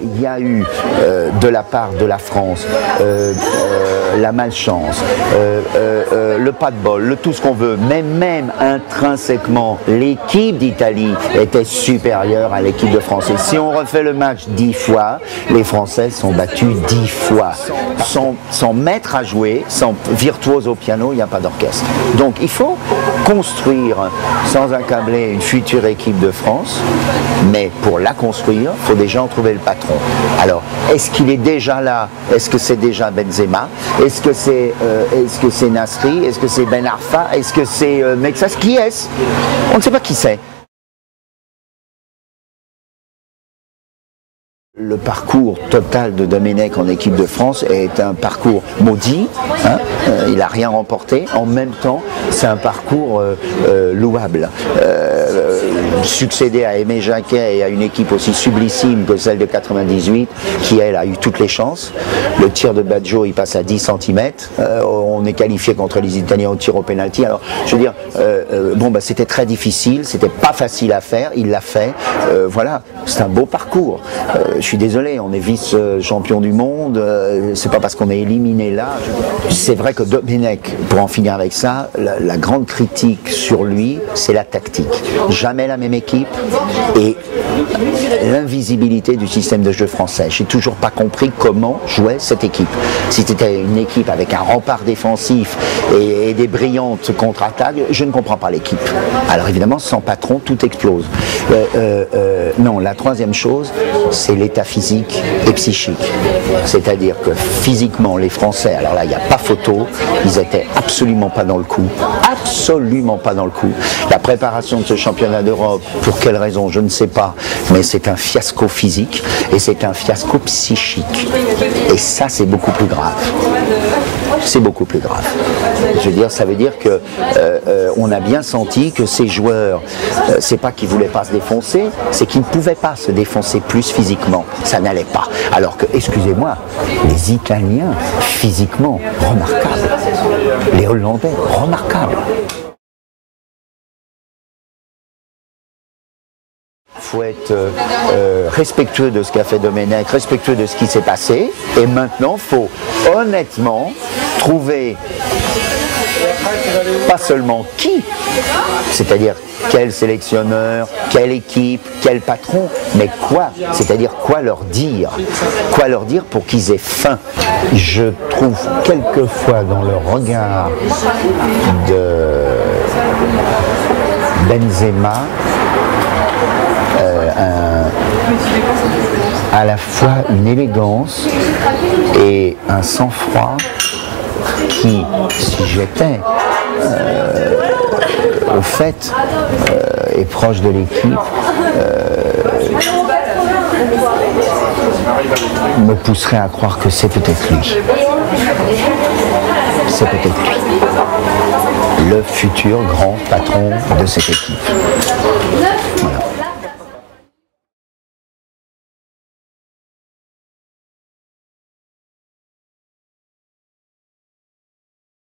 Il y a eu de la part de la France la malchance, le pas de bol, tout ce qu'on veut, mais même intrinsèquement, l'équipe d'Italie était supérieure à l'équipe de France. Et si on refait le match 10 fois, les Français sont battus 10 fois. Sans maître à jouer, sans virtuose au piano, il n'y a pas d'orchestre. Donc il faut construire sans accabler une future équipe de France, mais pour la construire, il faut déjà en trouver le patron. Alors, est-ce qu'il est déjà là? Est-ce que c'est déjà Benzema? Est-ce que c'est Nasri? Est-ce que c'est Ben Arfa? Est-ce que c'est Mexas? Qui est-ce? On ne sait pas qui c'est. Le parcours total de Domenech en équipe de France est un parcours maudit, hein, il n'a rien remporté. En même temps, c'est un parcours louable. Succéder à Aimé Jacquet et à une équipe aussi sublissime que celle de 98, qui elle a eu toutes les chances. Le tir de Baggio, il passe à 10 cm. On est qualifié contre les Italiens au tir au pénalty. Alors, je veux dire, bon, bah, c'était très difficile, c'était pas facile à faire, il l'a fait. Voilà, c'est un beau parcours. Je suis désolé, on est vice-champion du monde, c'est pas parce qu'on est éliminé là. C'est vrai que Domenech, pour en finir avec ça, la grande critique sur lui, c'est la tactique. Jamais la même équipe et l'invisibilité du système de jeu français. J'ai toujours pas compris comment jouait cette équipe. Si c'était une équipe avec un rempart défensif et des brillantes contre-attaques, je ne comprends pas l'équipe. Alors évidemment, sans patron, tout explose. Non, la troisième chose, c'est l'état physique et psychique. C'est-à-dire que physiquement, les Français, alors là, il n'y a pas photo, ils étaient absolument pas dans le coup. Absolument pas dans le coup. La préparation de ce championnat d'Europe, pour quelle raison, je ne sais pas, mais c'est un fiasco physique et c'est un fiasco psychique. Et ça, c'est beaucoup plus grave. C'est beaucoup plus grave. Je veux dire, ça veut dire que on a bien senti que ces joueurs, c'est pas qu'ils voulaient pas se défoncer, c'est qu'ils ne pouvaient pas se défoncer plus physiquement. Ça n'allait pas. Alors que, excusez-moi, les Italiens, physiquement, remarquables. Les Hollandais, remarquables. Il faut être respectueux de ce qu'a fait Domenech, respectueux de ce qui s'est passé. Et maintenant, il faut honnêtement trouver pas seulement qui, c'est-à-dire quel sélectionneur, quelle équipe, quel patron, mais quoi, c'est-à-dire quoi leur dire pour qu'ils aient faim. Je trouve quelquefois dans le regard de Benzema à la fois une élégance et un sang-froid qui, si j'étais au fait et proche de l'équipe, me pousserait à croire que c'est peut-être lui. C'est peut-être lui. Le futur grand patron de cette équipe.